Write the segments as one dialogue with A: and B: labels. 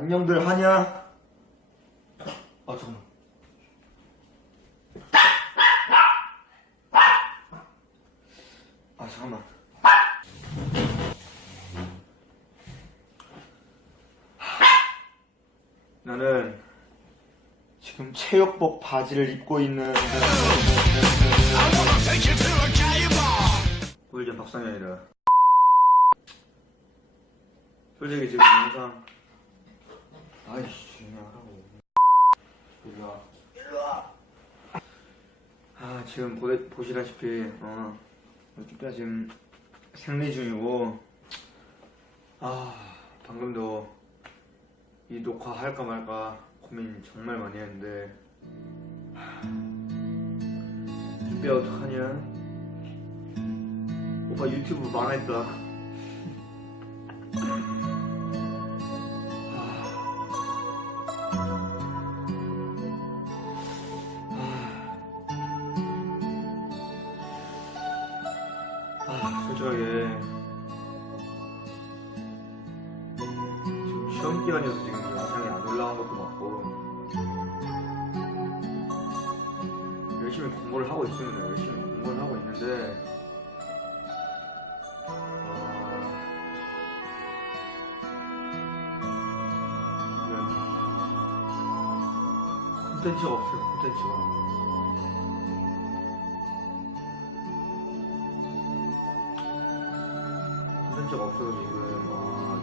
A: 안녕들 하냐? 아 잠깐만. 아 잠깐만. 나는 지금 체육복 바지를 입고 있는 꿀잼 박상현이다. 솔직히 지금 영상 아이씨 하라고. 일로와. 일로와. 아 지금 보, 보시다시피 어 쭈빼가 지금 생리 중이고 아 방금도 이 녹화 할까 말까 고민 정말 많이 했는데 쭈빼 어떡하냐? 오빠 유튜브 망했다 아, 솔직하게 지금 시험 기간이어서 지금 영상이 안 올라온 것도 맞고 열심히 공부를 하고 있습니다. 열심히 공부를 하고 있는데 어, 콘텐츠가 없어요. 콘텐츠가. 콘텐츠가 없어서 지금 아,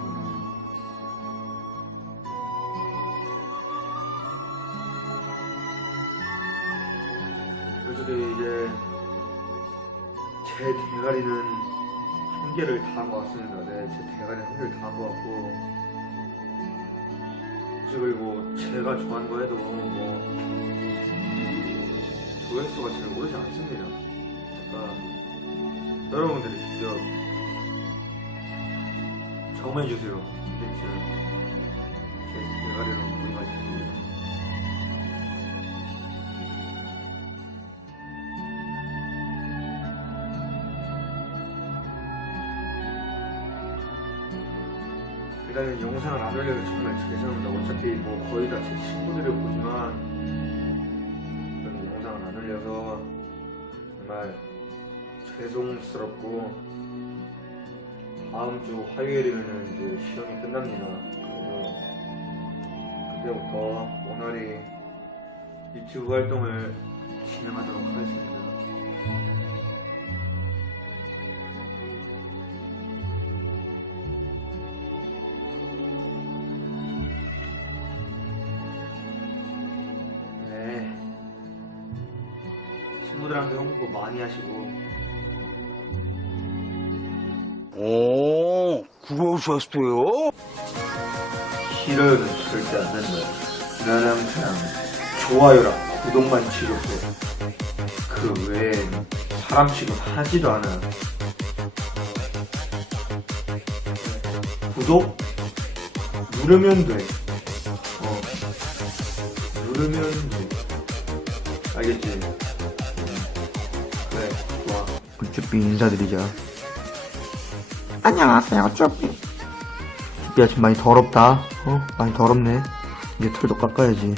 A: 좀 솔직히 이제 제 대가리는 한계를 다 한 것 같습니다. 네, 제 대가리는 한계를 다 한 것 같고 그리고 제가 좋아하는 거 해도 뭐 조회수가 잘 오르지 않습니다. 그러니까 여러분들이 직접 정해주세요. 콘텐츠 제 대가리로 보이가지고 일단은 영상을 안 올려서 정말 죄송합니다. 어차피 뭐 거의 다 제 친구들을 보지만 영상을 안 올려서 정말 죄송스럽고 다음 주 화요일이면 이제 시험이 끝납니다. 그래서 그때부터 원활히 유튜브 활동을 진행하도록 하겠습니다. 네. 친구들한테 홍보 많이 하시고
B: 오, 그러셨어요?
A: 싫어요는 절대 안 된다. 나는 그냥 좋아요랑 구독만 취급해. 그 외엔 사람 취급하지도 않아. 구독 누르면 돼. 어 누르면 돼. 알겠지? 음. 그래 좋아. 쭈삐 인사드리자. 안녕하세요 쭈삐. 쭈삐야 지금 많이 더럽다. 어 많이 더럽네. 이제 털도 깎아야지.